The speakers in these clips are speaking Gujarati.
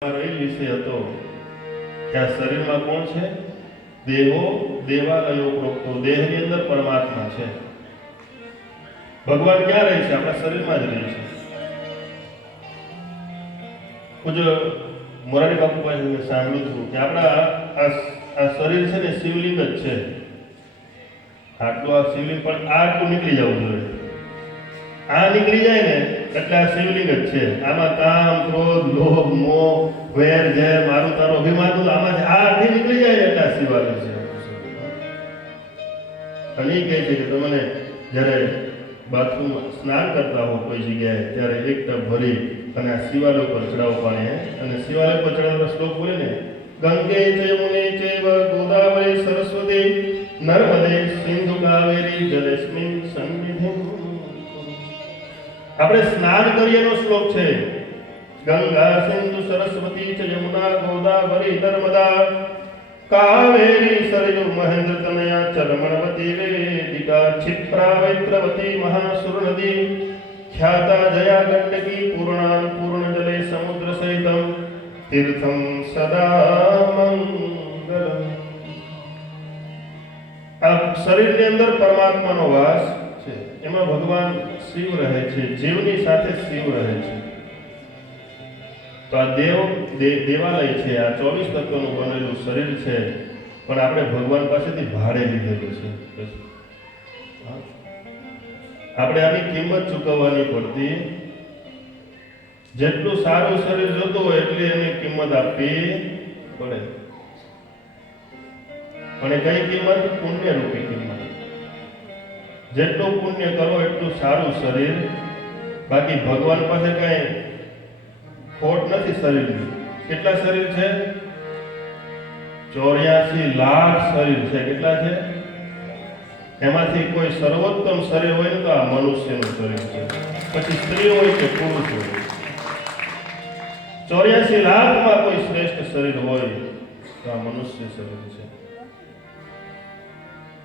એ વિષય હતો કે આ શરીરમાં કોણ છે? દેહો દેવાલયો પ્રોક્તો, દેહની અંદર પરમાત્મા છે. ભગવાન ક્યાં રહે છે? આપણા શરીરમાં જ રહે છે. પૂજ્ય મોરારી બાપુ પાસે મેં સાંભળ્યું હતું કે આપણા આ શરીર છે ને શિવલિંગ જ છે. આટલું આ શિવલિંગ, પણ આટલું નીકળી જવું જોઈએ. આ નીકળી જાય ને એટલે આ શિવલિંગ જ છે. આમાં કામ, ક્રોધ, લોભ, મોહ, વેર, ઝેર, મારું તારું અભિમાન, આમાં આ નીકળી જાય એટલે આ શિવાલય છે. અને એ કહે છે કે તમને જ્યારે બાથરૂમમાં સ્નાન કરતા હો કોઈ જગ્યાએ, ત્યારે એક ટબ ભરી અને આ શિવાલય પર ચડાવો પાણી. અને શિવાલય પર ચડાવવાનો શ્લોક બોલે ને, ગંગે ચ યમુને ચૈવ ગોદાવરી સરસ્વતી નર્મદે સિંધુ કાવેરી જલેસ્મિન સન્નિધિ. આપણે સ્નાન કરીએનો શ્લોક છે. ગંગા સિંધુ સરસ્વતી ચ યમુના ગોદાવરી નર્મદા કાવેરી સરયુ મહેન્દ્ર તનયા ચરમણવતી વેદિકા ક્ષિપ્રાવૈત્રવતી મહાસુર નદી ખ્યાતા જયા ગંડકી પૂર્ણાન પૂર્ણ જલે સમુદ્ર સહિતમ તીર્થમ સદા મંગલમ. આ શરીરની અંદર પરમાત્માનો વાસ છે. એમાં ભગવાન શિવ રહે છે, જીવની સાથે શિવ રહે છે. તો આ દેવાલય છે, આ 24 તત્વનું બનેલું શરીર છે, પણ આપણે ભગવાન પાસેથી ભાડે લીધેલું છે. આપણે આની કિંમત ચૂકવવાની પડતી. જેટલું સારું શરીર જોતું હોય એટલી એની કિંમત આપવી પડે. પણ એ કઈ કિંમત? પુણ્ય રૂપી કિંમત. જેટલું પુણ્ય કરો એટલું સારું શરીર. બાકી ભગવાન પાસે કઈ ખોટ નથી શરીરની. કેટલા શરીર છે? 84 લાખ શરીર છે. કેટલા છે? એમાંથી કોઈ સર્વોત્તમ શરીર હોય ને તો આ મનુષ્યનું શરીર છે. પછી સ્ત્રી હોય કે પુરુષ હોય, 84 લાખમાં કોઈ શ્રેષ્ઠ શરીર હોય તો આ મનુષ્ય શરીર છે.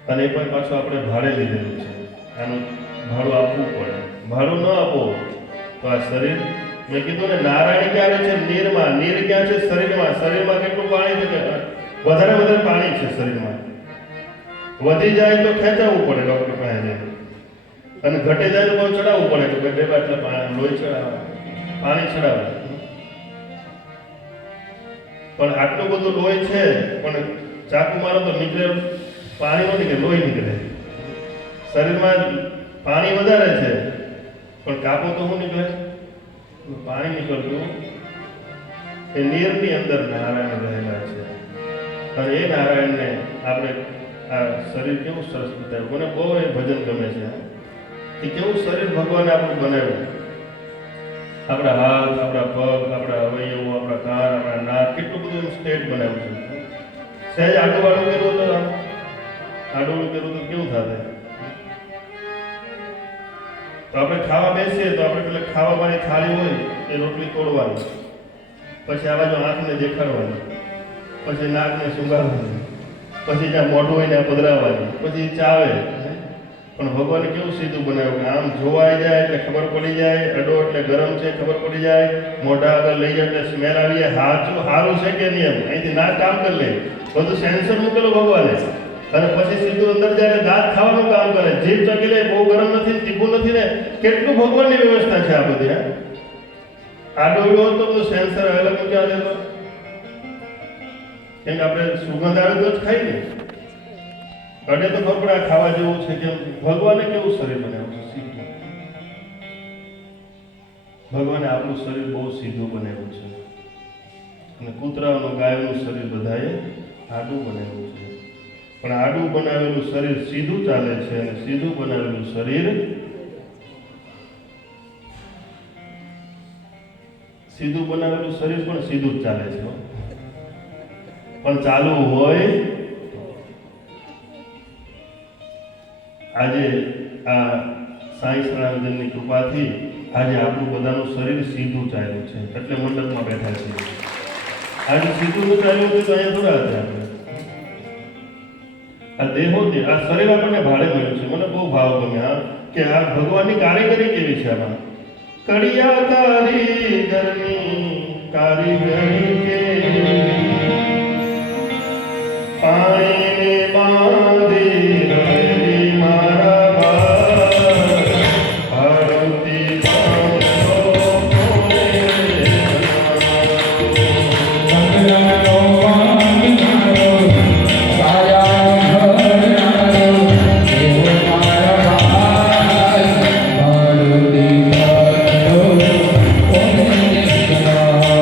અને એ પણ પાછું આપણે ભાડે લીધેલું છે. આનું ભાડું આપવું પડે. ભાડું ન આપો તો આ શરીર, મેં કીધું ને, નારાયણ ક્યારે છે? નીરમાં. નીર ક્યાં છે? શરીરમાં. શરીરમાં કેટલું પાણી છે? વધારે પાણી છે શરીરમાં. વધી જાય તો ખેંચાવવું પડે ડોક્ટર પાસે જઈને, અને ઘટે જાય તો બહુ ચડાવવું પડે કે બે બાટલા પાણી લોહી ચડાવે, પાણી ચડાવે. પણ આટલું બધું લોહી છે, પણ ચાકુ મારો તો નીકળે, પાણી નો નીકળે, લોહી નીકળે. શરીરમાં પાણી વધારે છે, પણ કાપો તો શું નીકળે? પાણી નીકળતું. એ નીરની અંદર નારાયણ રહેલા છે. અને એ નારાયણને આપણે આ શરીર કેવું સરસ બતાવ્યું. મને બહુ એ ભજન ગમે છે કે કેવું શરીર ભગવાને આપણું બનાવ્યું. આપણા હાથ, આપણા પગ, આપણા અવયવો, આપણા કાન, આપણા નાક, કેટલું બધું સ્ટેટ બનાવ્યું છે. સહેજ આડું કર્યું તો આડું કર્યું તો કેવું થાય? તો આપણે ખાવા બેસીએ તો આપણે પેલા ખાવા વાળી થાળી હોય એ રોટલી તોડવાની, પછી આ બાજુ આંખને દેખાડવાની, પછી નાકને સુંઘાડવાની, પછી જ્યાં મોઢું હોય ત્યાં પધરાવવાની, પછી ચાવે. પણ ભગવાને કેવું સીધું બનાવ્યું કે આમ જોવાઈ જાય એટલે ખબર પડી જાય, અડો એટલે ગરમ છે ખબર પડી જાય, મોઢા આગળ લઈ જાય એટલે સ્મેલ આવી જાય, સારું છે કે નહીં, અહીંથી નાક કામ કરી લે, બધું સેન્સર મૂકેલું ભગવાને. અને પછી સીધું અંદર જાય દાંત ખાવાનું કામ કરે, જીભ ચકી લે, બહુ ગરમ નથી, તીખું નથી ને. કેટલું ભગવાનની વ્યવસ્થા છે આ બધી. આડો હોય તો બધું સેન્સર અલગ મૂક્યા દેતો, કેમ કે આપણે સુગંધ આવે તો જ ખાઈ ને. અડે તો ખબર પડે ખાવા જેવું છે કેમ. ભગવાને કેવું શરીર બનાવ્યું છે? સીધું. ભગવાને આપણું શરીર બહુ સીધું બનાવ્યું છે. અને કૂતરાનું, ગાયનું શરીર બધાએ આડું બનાવ્યું છે. પણ આડું બનાવેલું શરીર સીધું ચાલે છે, અને સીધું બનાવેલું શરીર સીધું બનાવેલું શરીર પણ સીધું જ ચાલે છે. પણ ચાલવું હોય. આજે આ સાંઈ સનાતનની કૃપાથી આજે આપણું બધાનું શરીર સીધું ચાલ્યું છે, એટલે મંડપમાં બેઠા છીએ. આજે સીધું ન ચાલ્યું હતું તો અહીંયા થોડા હતા આપણે. આ દેહો, આ શરીર આપણને ભાડે મળ્યું છે. મને બહુ ભાવ ગમે કે આ ભગવાનની કારીગરી કેવી છે. આમાં કડિયા તારી ઘરની કારીગરી કેવી પાણીને બાંધી રહેલી મારા ભાર આરતી પામશો કોને મંગળાનો માંગનારો સાયા ભરનારો એવો મારા ભાઈ મારુતિ ભક્તો કોને જણાવો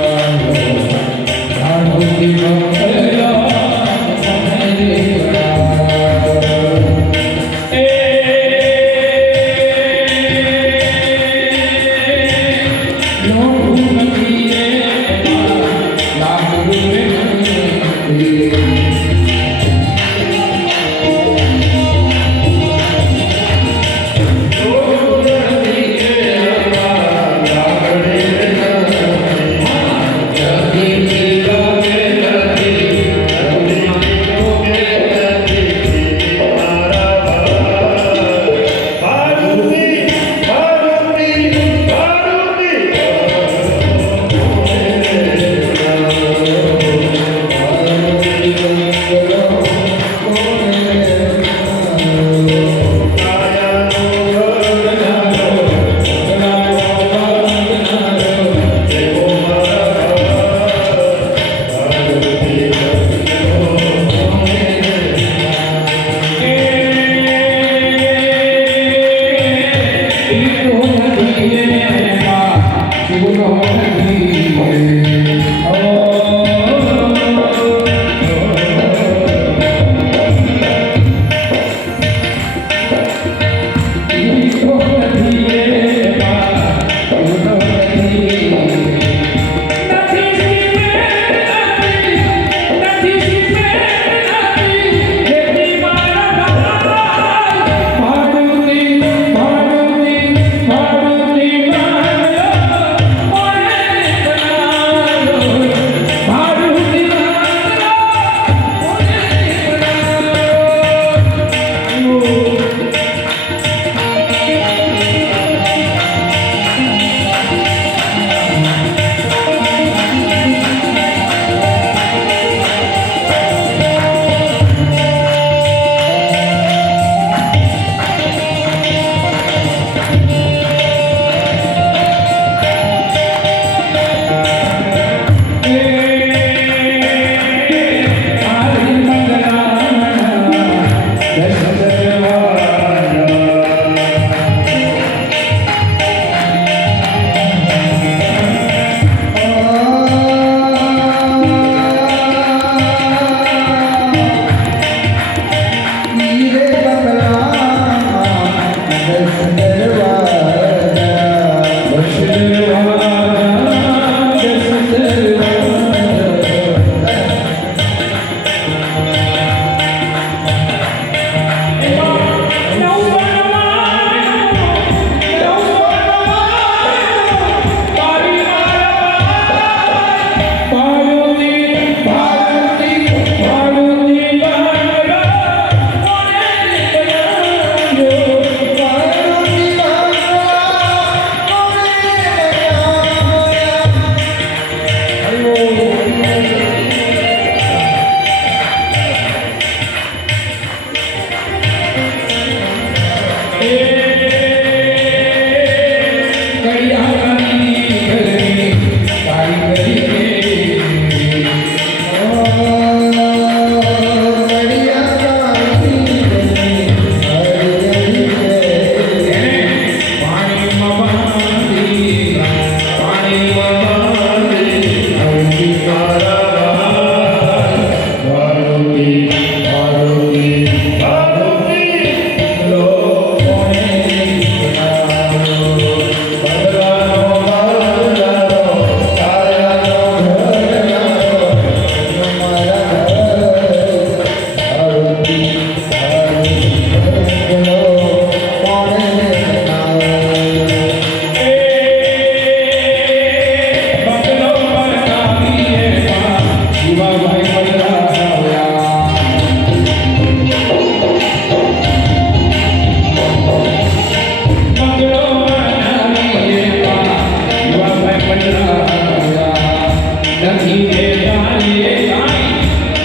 નથી દેતા રે કાંઈ,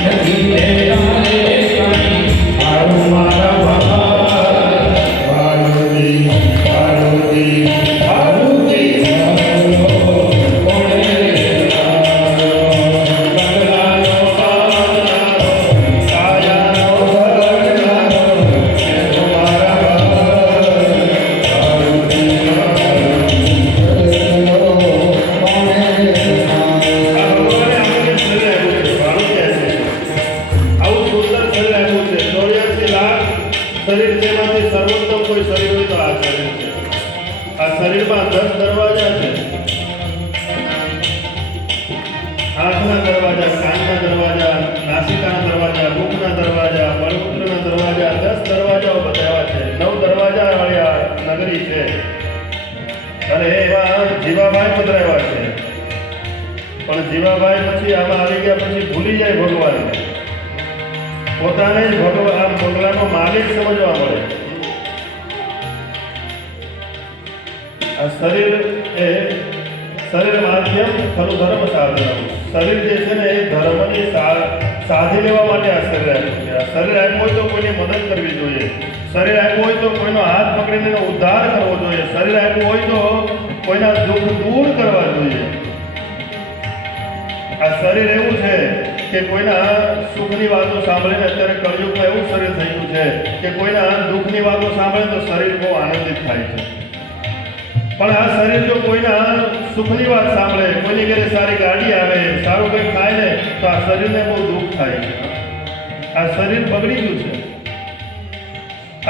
નથી દેતા રે કાંઈ. મારું મારા ભગવાન પાર્વતી પાર્વતી પાર્વતી મારો કોણે લાવ્યો? બંગલાનો બાંધનારો, કાયાનો ભરનારો, એનો મારા ભગવાન. પાર્વતી પાર્વતી. કોણે આ ભગવાને આપણને શરીર આપ્યું છે. ભાડું ક્યાં છે? આવું સુંદર શરીર આપ્યું છે. 84 લાખ શરીર તેમાંથી સર્વોત્તમ કોઈ શરીર હોય તો આ શરીર છે. આ શરીરમાં 10 દરવાજા છે. આંખના દરવાજા, કાનના દરવાજા, નાસિકાના દરવાજા, મુખના દરવાજા, મળમૂત્રના દરવાજા, 10 દરવાજાઓ બતાવ્યા છે. 9 દરવાજા વાળી આ નગરી છે. અને એમાં જીવાભાઈ પધરાવ્યા છે. પણ જીવાભાઈ પછી આમાં આવી ગયા પછી ભૂલી જાય ભગવાનને. પોતાને જ ભગવાન આમ બંગલાનો માલિક સમજવા મળે. આ શરીર એ શરીર માધ્યમ ખરું ધર્મ સાધન. શરીર જે છે ને એ ધર્મની સાધી લેવા માટે આ શરીર આપ્યું છે. આ શરીર આપ્યું હોય તો કોઈની મદદ કરવી જોઈએ. શરીર આપ્યું હોય તો કોઈનો હાથ પકડીને એનો ઉદ્ધાર કરવો જોઈએ. શરીર આપ્યું હોય તો કોઈના દુઃખ દૂર કરવા જોઈએ. આ શરીર એવું છે કે કોઈના સુખની વાતો સાંભળીને અત્યારે કળયુગમાં એવું શરીર થઈ ગયું છે કે કોઈના દુઃખની વાતો સાંભળે તો શરીર બહુ આનંદિત થાય છે. પણ આ શરીર જો કોઈના સુખની વાત સાંભળે, કોઈની ઘરે સારી ગાડી આવે, સારું કંઈક થાય ને તો આ શરીરને બહુ દુઃખ થાય છે. આ શરીર બગડી ગયું છે.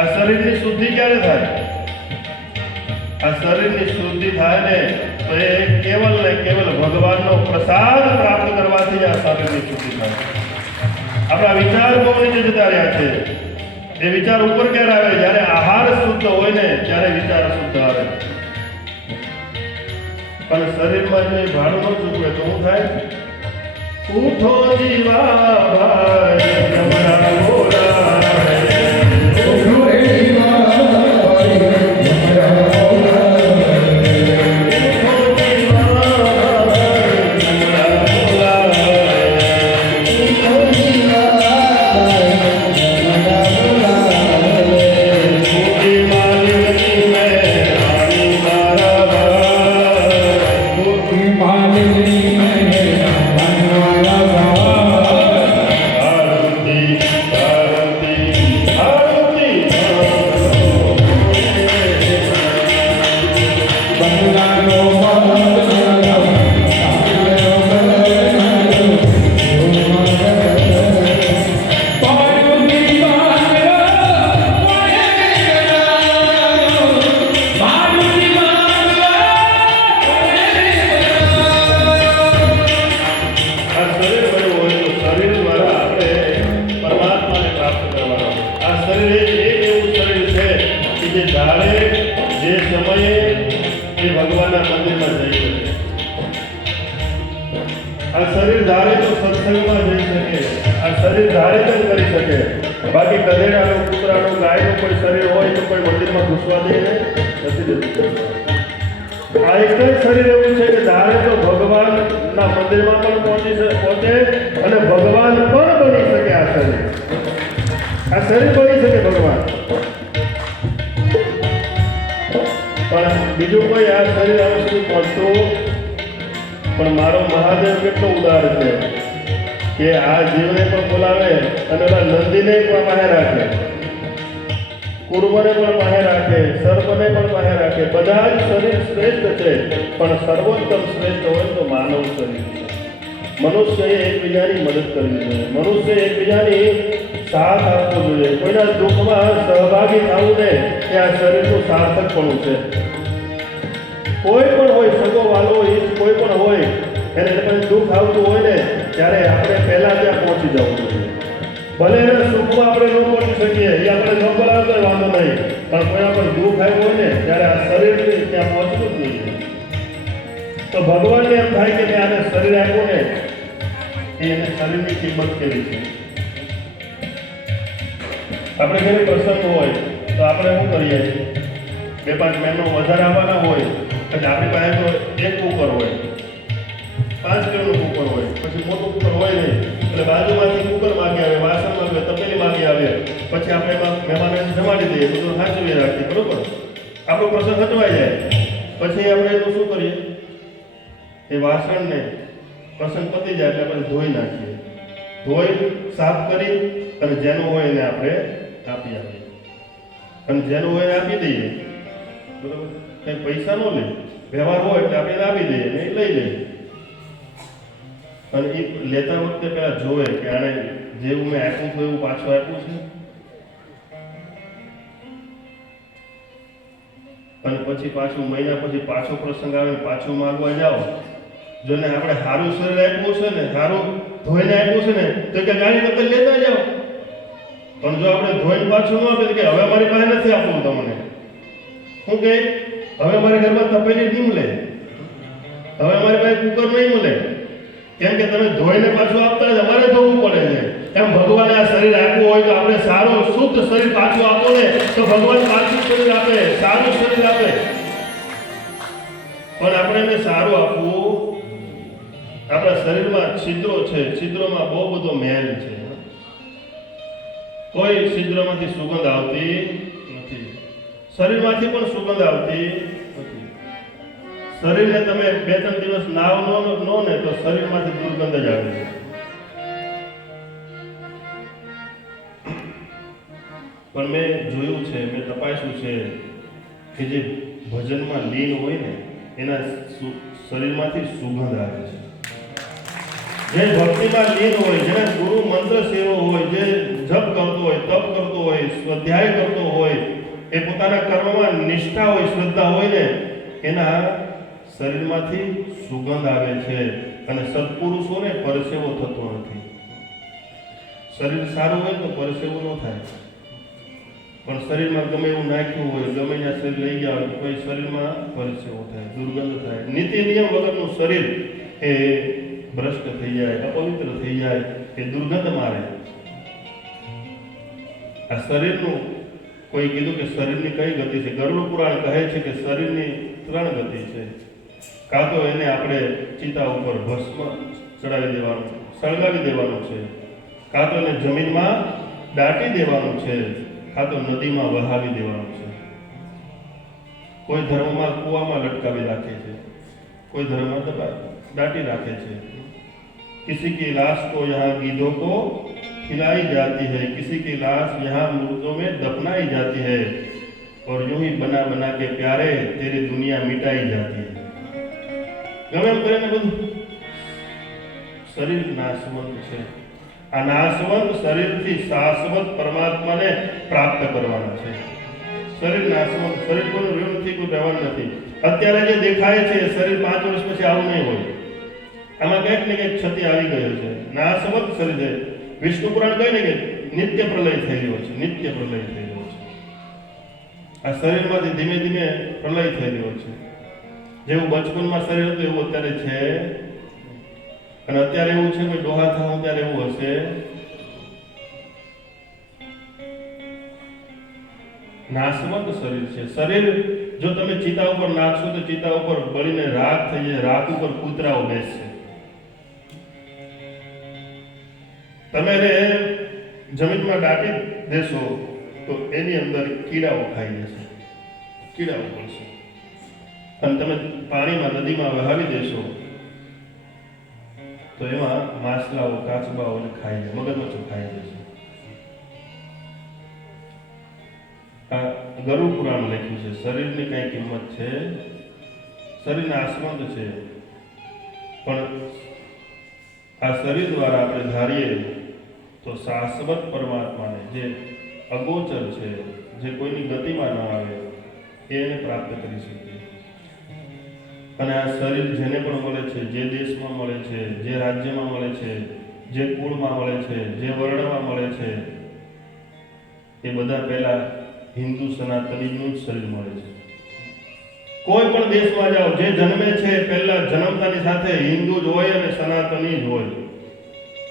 આ શરીરની શુદ્ધિ ક્યારે થાય? આ શરીરની શુદ્ધિ થાય ને તો એ કેવલ ને કેવલ ભગવાનનો પ્રસાદ પ્રાપ્ત કરવાથી આ શરીરની શુદ્ધિ થાય. આપણા વિચાર બહુ નીચે જતા રહ્યા છે. એ વિચાર ઉપર ક્યારે આવે? જ્યારે આહાર શુદ્ધ હોય ને ત્યારે વિચાર શુદ્ધ આવે. પણ શરીરમાં જો એ ભાડું ન ચૂકવે તો શું થાય? ઉઠો જીવા ભાઈ જમણા બોલાય. ઉઠો રે જીવાભાઈ જમણા આ શરીર ધારે તો સત્સંગમાં જઈ શકે. આ શરીર ધારે તો કરી શકે. બાકી ગધેડાનું, કૂતરાનું, ગાયનું કોઈ શરીર હોય તો કોઈ મંદિરમાં ઘૂસવા દે નથી દેતું. આ એક જ શરીર એવું છે કે ધારે તો ભગવાનના મંદિરમાં પણ પહોંચે અને ભગવાન પણ બની શકે. આ શરીર બની શકે ભગવાન. પણ બીજું કોઈ આ શરીર આ સુધી પહોંચતું. પણ મારો મહાદેવ કેટલો ઉદાર છે કે આ જીવને પણ બોલાવે અને ઓલા નંદીને પણ પાસે રાખે, કુર્મને પણ પાસે રાખે, સર્પને પણ પાસે રાખે. બધા જ શરીર શ્રેષ્ઠ છે પણ સર્વોત્તમ શ્રેષ્ઠ હોય તો માનવ શરીર છે. મનુષ્યએ એકબીજાની મદદ કરવી જોઈએ. મનુષ્યએ એકબીજાની સાથ આપવો જોઈએ. કોઈના દુઃખમાં સહભાગી થવું ને એ આ શરીરનું સાર્થકપણું છે. કોઈ પણ હોય, સગો વાલો કોઈ પણ હોય, એને પણ દુઃખ આવતું હોય ને ત્યારે આપણે પહેલા ત્યાં પહોંચી જવું જોઈએ. ભલે એના સુખમાં આપણે ન પહોંચી શકીએ, એ આપણે ન બોલાવે તો વાંધો નહીં, પણ કોઈ આપણે દુઃખ આવ્યું હોય ને ત્યારે આ શરીરથી ત્યાં પહોંચવું જ જોઈએ. તો ભગવાનને એમ થાય કે મેં આને શરીર આપ્યું ને એને શરીરની કિંમત કેવી છે. આપણે ઘરે પ્રસંગ હોય તો આપણે શું કરીએ? 2-5 મહેનો વધારે આવવાના હોય એટલે આપણી પાસે તો એક કુકર હોય, 5 કિલોનું કુકર હોય, જમાડી દઈએ, બધું સાચવી રાખીએ, બરોબર? આપણો પ્રસંગ હચવાઈ જાય પછી આપણે એનું શું કરીએ? એ વાસણને પ્રસંગ પતી જાય એટલે આપણે ધોઈ નાખીએ, ધોઈ સાફ કરી અને જેનું હોય એને આપણે આપી આપીએ, અને જેનું હોય એને આપી દઈએ, બરોબર? કંઈ પૈસા ન લે, વ્યવહાર હોય એટલે આપણે એને આપી દઈએ ને એ લઈ લઈએ. અને એ લેતા વખતે પહેલા જોવે કે આને જેવું મેં આપ્યું હતું એવું પાછું આપ્યું છે. અને પછી પાછું મહિના પછી પાછો પ્રસંગ આવે પાછું માંગવા જાઓ, જો ને આપણે સારું શરીર આપ્યું છે ને, સારું ધોઈને આપ્યું છે ને, તો કે ગાડી વખતે લેતા જાઓ. પણ જો આપણે ધોઈને પાછું ન આપીએ કે હવે મારી પાસે નથી આપવું તમને, શું કે હવે મારા ઘરમાં તપેલી નહીં મળે, હવે મારી પાસે કુકર નહીં મળે, કેમ કે તમે ધોઈને પાછું આપતા જ અમારે ધોવું પડે છે. એમ ભગવાને આ શરીર આપ્યું હોય તો આપણે સારું શુદ્ધ શરીર પાછું આપો ને તો ભગવાન પાછું શરીર આપે, સારું શરીર આપે. પણ આપણે એને સારું આપવું, આપણા શરીરમાં છિદ્રો છે, છિદ્રોમાં બહુ બધો મેલ છે, કોઈ છિદ્રમાંથી સુગંધ આવતી નથી, શરીરમાંથી પણ સુગંધ આવતી નથી. શરીરને તમે 2-3 દિવસ નાવ નો ને તો શરીરમાંથી દુર્ગંધ જ આવે છે. પણ મેં જોયું છે, મેં તપાસ્યું છે કે જે ભજનમાં લીન હોય ને એના શરીરમાંથી સુગંધ આવે છે. જે ભક્તિમાં લીન હોય, જેને ગુરુ મંત્ર સેવો હોય, જે જપ કરતો હોય, તપ કરતો હોય, સ્વાધ્યાય કરતો હોય, એ પોતાના કર્મમાં નિષ્ઠા હોય, શ્રદ્ધા હોય ને, એના શરીરમાંથી સુગંધ આવે છે. અને સત્પુરુષોને પરસેવો થતો નથી. શરીર સારું હોય તો પરસેવો ન થાય, પણ શરીરમાં ગમે એવું નાખ્યું હોય, ગમે ત્યાં શરીર લઈ ગયા હોય તો કોઈ શરીરમાં પરસેવો થાય, દુર્ગંધ થાય. નીતિ નિયમ વગરનું શરીર એ ભ્રષ્ટ થઈ જાય, અપવિત્ર થઈ જાય, એ દુર્ગંધ મારે. આ શરીરનું કોઈ કીધું કે શરીરની કઈ ગતિ છે? ગરુડ પુરાણ કહે છે કે શરીરની 3 ગતિ છે. કાં તો એને આપણે ચિતા ઉપર ભસ્મ ચડાવી દેવાનું, સળગાવી દેવાનું છે, કાં તો એને જમીનમાં દાટી દેવાનું છે, કાં તો નદીમાં વહાવી દેવાનું છે. કોઈ ધર્મમાં કૂવામાં લટકાવી રાખે છે, કોઈ ધર્મમાં દાટી રાખે છે. किसी की लाश को यहाँ गीधों को खिलाई जाती है, किसी की लाश यहाँ मुर्दों में दफनाई जाती है, और यूं ही बना बना के प्यारे तेरी दुनिया मिटाई जाती है. गमे एम કરીને બધું શરીર નાશવંત છે. આ નાશવંત શરીરથી શાશ્વત પરમાત્માને પ્રાપ્ત કરવાના છે. શરીર નાશવંત, શરીર કોઈ ઋણથી કોઈ રહેવાનું નથી. અત્યારે જે દેખાય છે શરીર 5 વર્ષ પછી આવું નહીં હોય. આમાં કંઈક ને કંઈક ક્ષતિ આવી ગયો છે. નાશવંત શરીર છે. વિષ્ણુ પુરાણ કહે ને કે નિત્ય પ્રલય થઈ રહ્યો છે, નિત્ય પ્રલય થઈ રહ્યો છે. આ શરીરમાંથી ધીમે ધીમે પ્રલય થઈ રહ્યો છે. જેવું બચપનમાં શરીર હતું એવું અત્યારે છે, અને અત્યારે એવું છે કે ડોહા થવું ત્યારે એવું હશે. નાશવંત શરીર છે. શરીર જો તમે ચિતા ઉપર નાખશો તો ચિતા ઉપર બળીને રાખ થઈ જાય, રાખ ઉપર કૂતરાઓ બેસશે. તમે એને જમીનમાં દાટી દેશો તો એની અંદર કીડાઓ ખાઈ જશે, કીડાઓ પડશે. અને તમે પાણીમાં, નદીમાં વહાવી દેશો તો એમાં માછલાઓ, કાચબાઓને ખાઈ જાય, મગરમચ્છો ખાઈ જશે. આ ગરુડ પુરાણ લખ્યું છે. શરીરની કઈ કિંમત છે? શરીર નાશવંત છે, પણ આ શરીર દ્વારા આપણે ધારીએ તો શાશ્વત પરમાત્માને, જે અગોચર છે, જે કોઈની ગતિમાં ન આવે, એને પ્રાપ્ત કરી શકીએ. અને આ શરીર જેને પણ મળે છે, જે દેશમાં મળે છે, જે રાજ્યમાં મળે છે, જે કુળમાં મળે છે, જે વર્ણમાં મળે છે, એ બધા પહેલા હિન્દુ સનાતનીનું શરીર મળે છે. કોઈ પણ દેશમાં જાઓ, જે જન્મે છે પહેલા જન્મતાની સાથે હિન્દુ જ હોય અને સનાતની જ હોય.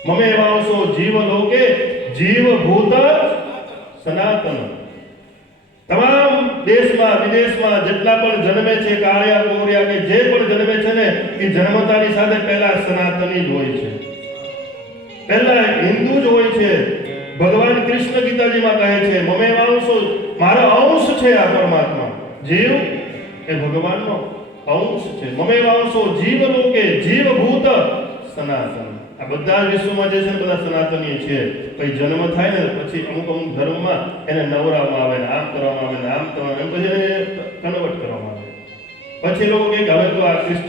મમે વાંસો જીવ લોકે જીવ ભૂત સનાતન. તમામ દેશમાં, વિદેશમાં જેટલા પણ જન્મે છે, કાળિયા કોરિયા કે જે પણ જન્મે છે ને, એ જન્મતાની સાથે પહેલા સનાતની જ હોય છે, પહેલા હિન્દુ જ હોય છે. ભગવાન કૃષ્ણ ગીતાજીમાં કહે છે, મમે વાંસો છે આ પરમાત્મા. જીવ એ ભગવાનનો અંશ છે. મમેવાંશો જીવલોકે જીવભૂત સનાતન. આ બધા જ વિશ્વમાં જે છે ને બધા સનાતનીય છે. પછી જન્મ થાય ને પછી અમુક અમુક ધર્મમાં એને નવરાવવામાં આવે ને આમ કરવામાં આવે ને આમ કરવામાં આવે, એમ પછી એને કન્વર્ટ કરવામાં આવે. પછી લોકો કહે કે હવે તો આ ક્રિશ્ચન